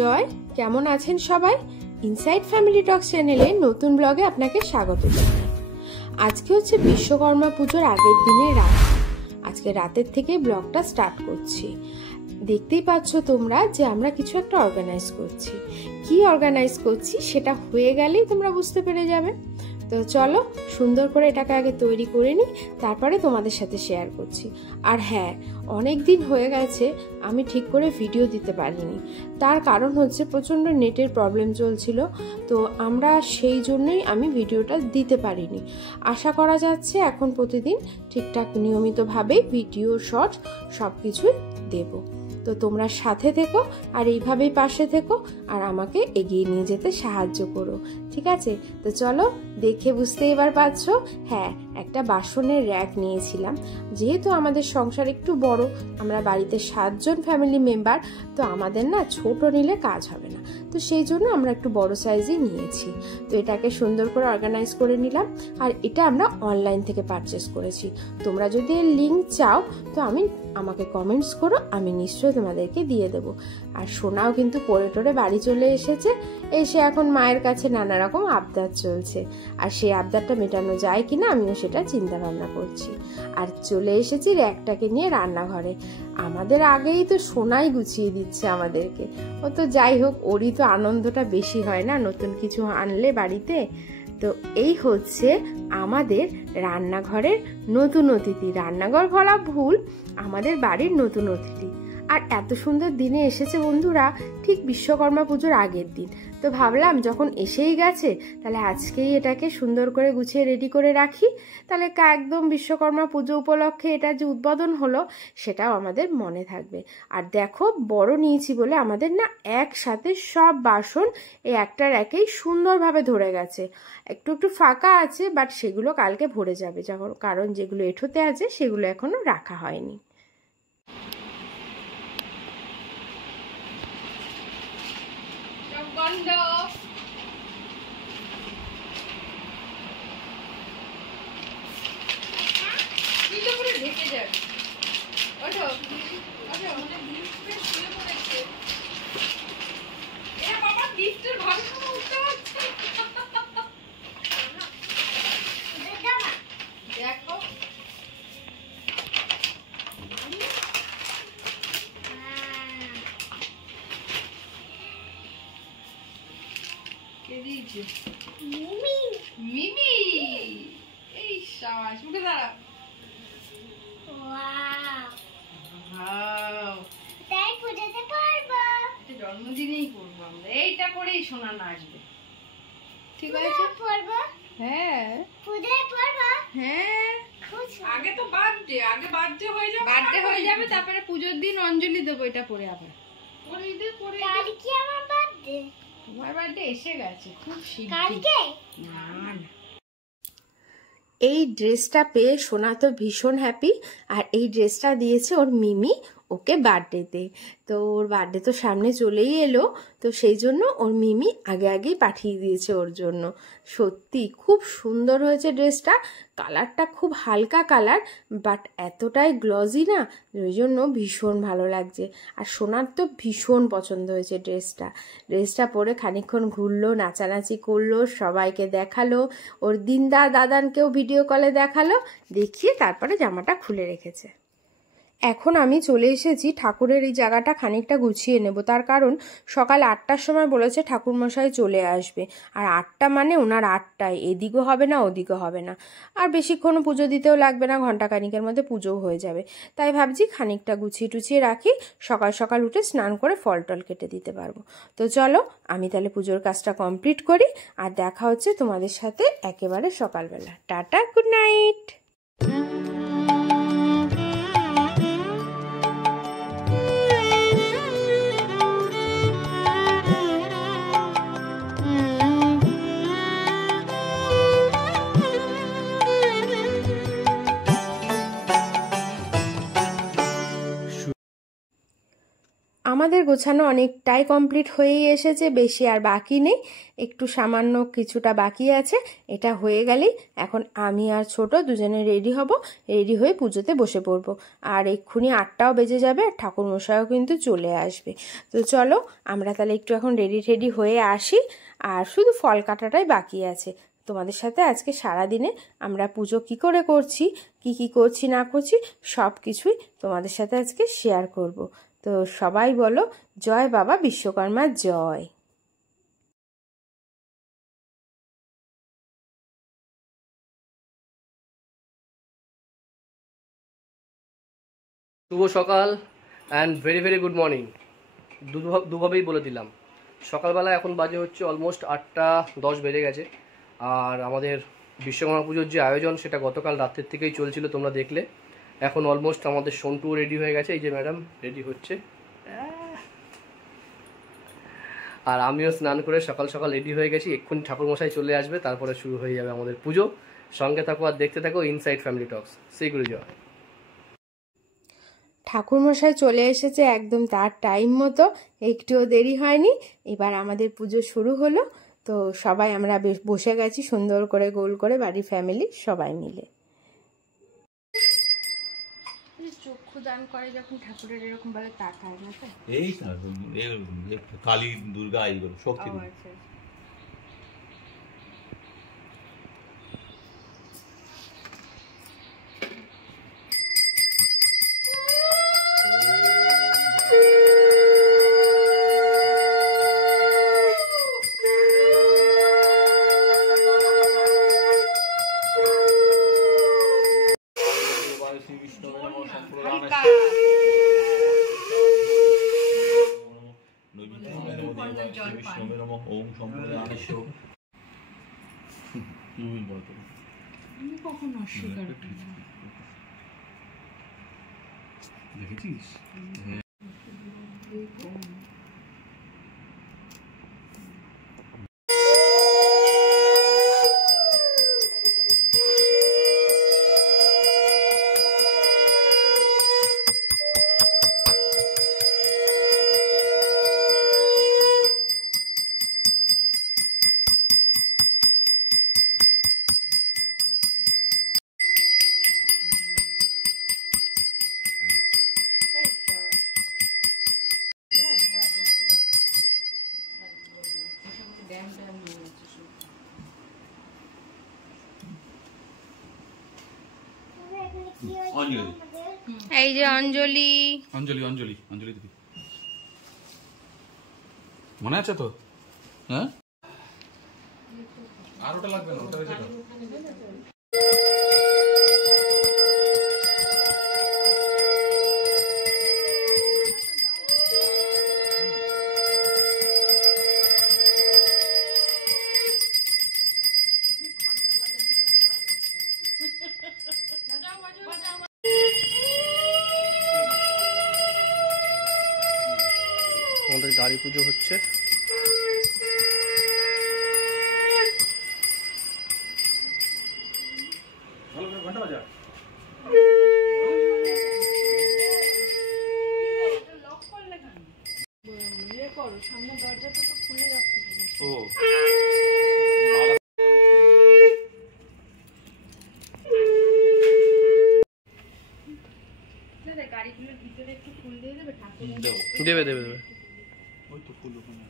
জয়, কেমন আছেন সবাই? ইনসাইড ফ্যামিলি টক চ্যানেলে নতুন ব্লগে আপনাকে স্বাগত জানাই। আজকে হচ্ছে বিশ্বকর্মা পুজোর আগের দিনের রাত। আজকে রাতের থেকে ব্লগটা স্টার্ট করছি। দেখতেই পাচ্ছ তোমরা যে আমরা কিছু একটা অর্গানাইজ করছি। কি অর্গানাইজ করছি সেটা হয়ে গেলেই তোমরা বুঝতে পেরে যাবে। তো চলো সুন্দর করে এটাকে আগে তৈরি করে নিই, তারপরে তোমাদের সাথে শেয়ার করছি। আর হ্যাঁ, অনেক দিন হয়ে গেছে আমি ঠিক করে ভিডিও দিতে পারিনি। তার কারণ হচ্ছে প্রচণ্ড নেটের প্রবলেম চলছিল, তো আমরা সেই জন্যই আমি ভিডিওটা দিতে পারিনি। আশা করা যাচ্ছে এখন প্রতিদিন ঠিকঠাক নিয়মিতভাবেই ভিডিও শর্ট সব কিছুই দেবো। তো তোমরা সাথে থেকো আর এইভাবেই পাশে থেকো আর আমাকে এগিয়ে নিয়ে যেতে সাহায্য করো, ঠিক আছে? তো চলো, দেখে বুঝতে এবার পারছো, হ্যাঁ একটা বাসনের র্যাক নিয়েছিলাম। যেহেতু আমাদের সংসার একটু বড়, আমরা বাড়িতে 7 জন ফ্যামিলি মেম্বার, তো আমাদের না ছোট নিলে কাজ হবে না, তো সেই জন্য আমরা একটু বড় সাইজই নিয়েছি। তো এটাকে সুন্দর করে অর্গানাইজ করে নিলাম। আর এটা আমরা অনলাইন থেকে পারচেস করেছি। তোমরা যদি এর লিঙ্ক চাও তো আমাকে কমেন্টস করো, আমি নিশ্চয়ই তোমাদেরকে দিয়ে দেবো। আর সোনাও কিন্তু পড়ে টরে বাড়ি চলে এসেছে। এসে এখন মায়ের কাছে নানা রকম আবদার চলছে, আর সেই আবদারটা মেটানো যায় কিনা আমিও সেটা চিন্তা ভাবনা করছি। আর চলে এসেছি র্যাকটাকে নিয়ে রান্নাঘরে। আমাদের আগেই তো সোনাই গুছিয়ে দিচ্ছে আমাদেরকে। ও তো যাই হোক, ওরই তো আনন্দটা বেশি হয় না নতুন কিছু আনলে বাড়িতে। তো এই হচ্ছে আমাদের রান্নাঘরের নতুন অতিথি। রান্নাঘর বলা ভুল, আমাদের বাড়ির নতুন অতিথি। আর এত সুন্দর দিনে এসেছে বন্ধুরা, ঠিক বিশ্বকর্মা পুজোর আগের দিন। তো ভাবলাম যখন এসেই গেছে তাহলে আজকেই এটাকে সুন্দর করে গুছিয়ে রেডি করে রাখি, তাহলে একদম বিশ্বকর্মা পুজো উপলক্ষে এটা যে উদ্বোধন হলো সেটাও আমাদের মনে থাকবে। আর দেখো, বড় নিয়েছি বলে আমাদের না একসাথে সব বাসন এই একটার একেই সুন্দরভাবে ধরে গেছে। একটু একটু ফাঁকা আছে, বাট সেগুলো কালকে ভরে যাবে, কারণ যেগুলো এঁঠোতে আছে সেগুলো এখনো রাখা হয়নি। ঢেকে যাবে। ওঠো ওঠো, শুয়ে পড়েছে। এ বাবা, গিফটের ঘরে কোনো উঠতে পারছে। দেখো কে দিয়েছে? মিমি। মিমি, এই শাবাশ, উঠে দাঁড়া। জন্মদিনেই করবো আমরা, এইটা পরেই সোনা নাচবে, ঠিক আছে? হ্যাঁ হ্যাঁ, আগে তো বার্থডে হয়ে যাবে, তারপরে পুজোর দিন অঞ্জলি দেবো এটা পরে। আবার তোমার বার্থডে এসে গেছে খুব শীঘ্রই। না না, এই ড্রেসটা পেয়ে সোনা তো ভীষণ হ্যাপি। আর এই ড্রেসটা দিয়েছে ওর মিমি ওকে বার্থডেতে। তো ওর বার্থডে তো সামনে চলেই এলো, তো সেই জন্য ওর মিমি আগেই পাঠিয়ে দিয়েছে ওর জন্য। সত্যি খুব সুন্দর হয়েছে ড্রেসটা। কালারটা খুব হালকা কালার, বাট এতটাই গ্লজি না, ওই জন্য ভীষণ ভালো লাগছে। আর সোনার তো ভীষণ পছন্দ হয়েছে ড্রেসটা পরে খানিকক্ষণ ঘুরলো, নাচানাচি করলো, সবাইকে দেখালো, ওর দাদানকেও ভিডিও কলে দেখালো, দেখিয়ে তারপরে জামাটা খুলে রেখেছে। এখন আমি চলে এসেছি ঠাকুরের এই জায়গাটা খানিকটা গুছিয়ে নেব। তার কারণ সকাল 8টার সময় বলেছে ঠাকুরমশাই চলে আসবে, আর 8টা মানে ওনার 8টায়, এদিকও হবে না ওদিকও হবে না। আর বেশিক্ষণ পুজো দিতেও লাগবে না, ঘন্টাখানিকের মধ্যে পুজোও হয়ে যাবে। তাই ভাবছি খানিকটা গুছিয়ে টুছিয়ে রাখি, সকাল সকাল উঠে স্নান করে ফল টল কেটে দিতে পারবো। তো চলো আমি তাহলে পুজোর কাজটা কমপ্লিট করি, আর দেখা হচ্ছে তোমাদের সাথে একেবারে সকালবেলা। Tata, good night. আমাদের গোছানো অনেকটাই কমপ্লিট হয়েই এসেছে, বেশি আর বাকি নেই, একটু সামান্য কিছুটা বাকি আছে। এটা হয়ে গেলেই এখন আমি আর ছোট দুজনে রেডি হব, রেডি হয়ে পুজোতে বসে পড়বো। আর এক্ষুনি 8টাও বেজে যাবে, আর ঠাকুরমশাইও কিন্তু চলে আসবে। তো চলো আমরা তাহলে একটু এখন রেডি হয়ে আসি, আর শুধু ফল কাটাটাই বাকি আছে। তোমাদের সাথে আজকে সারাদিনে আমরা পুজো কি করে করছি, কি করছি না করছি সব কিছুই তোমাদের সাথে আজকে শেয়ার করব। তো সবাই বলো জয় বাবা বিশ্বকর্মা জয়। শুভ সকাল and very very good morning. দুভাবেই বলে দিলাম। সকালবেলা এখন বাজে হচ্ছে অলমোস্ট 8টা 10 বেজে গেছে। আর আমাদের বিশ্বকর্মা পুজোর যে আয়োজন সেটা গতকাল রাতের থেকেই চলছিল, তোমরা দেখলে। এখন অলমোস্ট আমাদের সন্টুও রেডি হয়ে গেছে, এই যে ম্যাডাম রেডি হচ্ছে, আর আমিও স্নান করে সকাল সকাল রেডি হয়ে গেছি। এক্ষুনি ঠাকুরমশাই চলে আসবে, তারপরে শুরু হয়ে যাবে আমাদের পুজো। সঙ্গে থাকো আর দেখতে থাকো ইনসাইড ফ্যামিলি টক্স। সেই গুরু জয়। ঠাকুরমশাই চলে এসেছে একদম তার টাইম মতো, একটুও দেরি হয়নি। এবার আমাদের পুজো শুরু হলো। তো সবাই আমরা বসে গেছি সুন্দর করে গোল করে, বাড়ির ফ্যামিলি সবাই মিলে। চক্ষু দান করে যখন ঠাকুরের এরকম বলে তাকায় না, তো এই কালী দুর্গা এইগুলো শক্তি। দেখেছিস? এই যে অঞ্জলি অঞ্জলি অঞ্জলি অঞ্জলি দিবি, মনে আছে তো? হ্যাঁ, আর ওটা লাগবে না, ওটা হয়েছে তো। আমাদের গাড়ি পুজো হচ্ছে। দেবে দেবে দেবে। ওই তো ফুল ওখানে।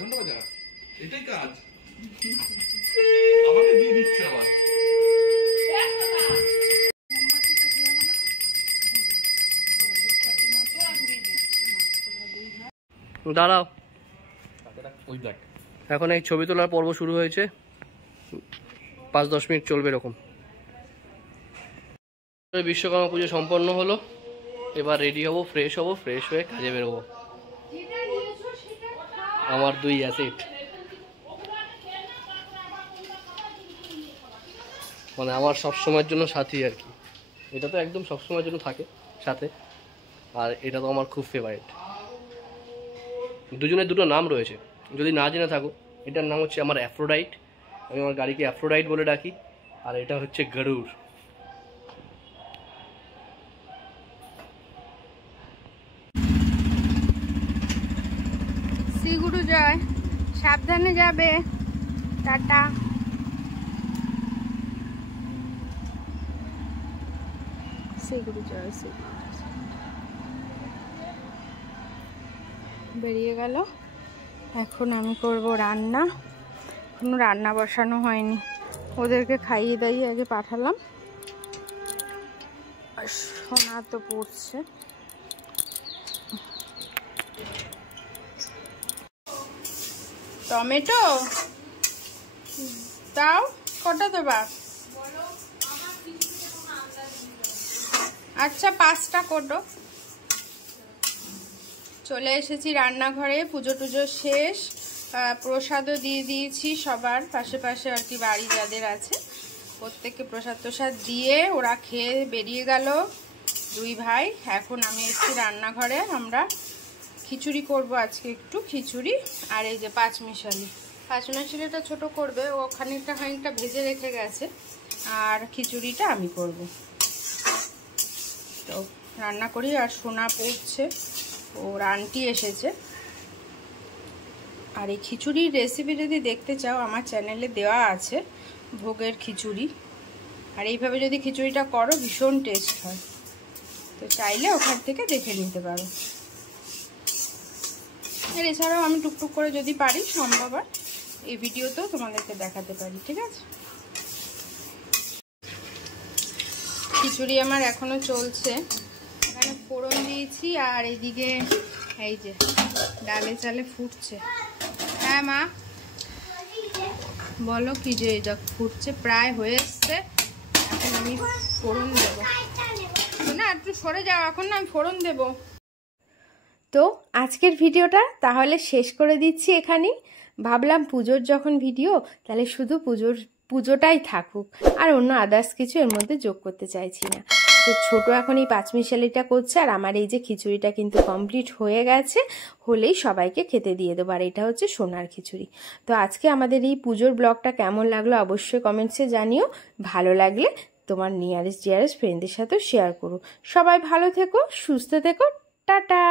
ঘন্টা বাজা এটাই কাজ, আমাকে দিয়ে দিচ্ছে আবার। দাঁড়াও, ওই দেখ এখন এই ছবি তোলার পর্ব শুরু হয়েছে, 5-10 মিনিট চলবে এরকম। বিশ্বকর্মা পুজো সম্পন্ন হলো, এবার রেডি হব, ফ্রেশ হব, ফ্রেশ হয়ে কাজে বেরোবো। আমার 2 অ্যাসেট, মানে আমার সবসময়ের জন্য সাথী আর কি। এটা তো একদম সবসময়ের জন্য থাকে সাথে, আর এটা তো আমার খুব ফেভারিট। দুজনের দুটো নাম রয়েছে, যদি না জেনে থাকো। এটার নাম হচ্ছে আমার অ্যাফ্রোডাইট, আমি আমার গাড়িকে অ্যাফ্রোডাইট বলে ডাকি। আর এটা হচ্ছে গরুড়। গুরু জয়, সাবধানে যাবে, টাটা। শ্রী গুরু জয়, শ্রী গুরু জয়। বেরিয়ে গেল। এখন আমি করব রান্না। কোনো রান্না বসানো হয়নি, ওদেরকে খাইয়ে দাইয়ে আগে পাঠালাম। সোনা তো পড়ছে। টমেটো দাও, কটা দেবা? আচ্ছা 5টা কোটো। চলে এসেছি রান্নাঘরে, পুজো টুজো শেষ, প্রসাদও দিয়ে দিয়েছি সবার পাশে পাশে আর কি, বাড়ি যাদের আছে প্রত্যেককে প্রসাদ প্রসাদ দিয়ে ওরা খেয়ে বেরিয়ে গেল 2 ভাই। এখন আমি এসেছি রান্নাঘরে। আমরা খিচুড়ি করব আজকে, একটু খিচুড়ি। আর এই যে পাঁচমিশালিটা ছোট করবে, ও খানিকটা ভেজে রেখে গেছে, আর খিচুড়িটা আমি করব। তো রান্না করি। আর সোনা পড়ছে, ওর আন্টি এসেছে। আর এই খিচুড়ির রেসিপি যদি দেখতে চাও আমার চ্যানেলে দেওয়া আছে, ভোগের খিচুড়ি। আর এইভাবে যদি খিচুড়িটা করো ভীষণ টেস্ট হয়, তো চাইলে ওখান থেকে দেখে নিতে পারো। আর এছাড়াও আমি টুকটুক করে যদি পারি সম্ভব হয় এই ভিডিওতেও তোমাদেরকে দেখাতে পারি, ঠিক আছে। খিচুড়ি আমার এখনো চলছে, এখানে ফোড়ন দিয়েছি, আর এইদিকে এই যে ডালে চালে ফুটছে। হ্যাঁ মা বলো কি, যে এটা ফুটছে, প্রায় হয়ে এসছে। এখন আমি ফোড়ন দেবো না, একটু সরে যাও, এখন না আমি ফোড়ন দেবো। তো আজকের ভিডিওটা তাহলে শেষ করে দিচ্ছি এখানেই। ভাবলাম পুজোর যখন ভিডিও, তাহলে শুধু পুজোটাই থাকুক, আর অন্য আদার্স কিছু এর মধ্যে যোগ করতে চাইছি না। তো ছোট এখন এই পাঁচমিশালিটা করছে, আর আমার এই যে খিচুড়িটা কিন্তু কমপ্লিট হয়ে গেছে, হলেই সবাইকে খেতে দিয়ে দেবো। আর এটা হচ্ছে সোনার খিচুড়ি। তো আজকে আমাদের এই পুজোর ব্লগটা কেমন লাগলো অবশ্যই কমেন্টসে জানিও। ভালো লাগলে তোমার নিয়ারেস্ট ডিয়ারেস্ট ফ্রেন্ডদের সাথেও শেয়ার করো। সবাই ভালো থেকো, সুস্থ থেকো, টাটা।